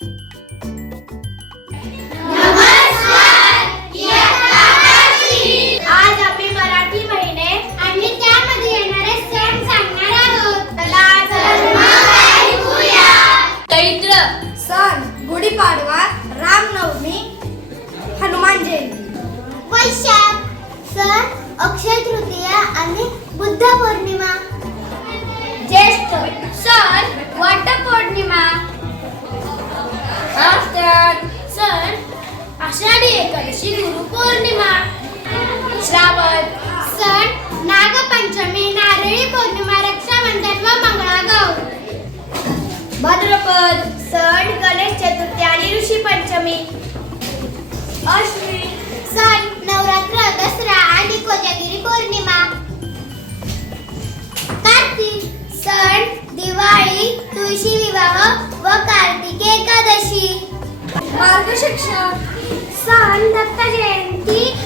आज आम्ही मराठी महिने आणि त्यामध्ये येणारे सण सांगणार आहोत. चैत्र सण गुढीपाडवा, रामनवमी, हनुमान जयंती. वैशाख सण अक्षय तृतीया आणि बुद्ध पौर्णिमा. ज्येष्ठ सण वटपौर्णिमा. आषाढ सण आषाढी एकादशी गुरुपौर्णिमा. श्रावण सण नागपंचमी, नारळी पौर्णिमा, रक्षाबंधन व मंगळागौर. भाद्रपद सण गणेश चतुर्थी आणि ऋषी पंचमी. अश्विन सण नवरात्र, दसरा आणि कोजागिरी पौर्णिमा. कार्तिक सण दिवाळी, तुळशी विवाह व कार्तिकी एकादशी. मार्गशीर्ष सण दत्त जयंती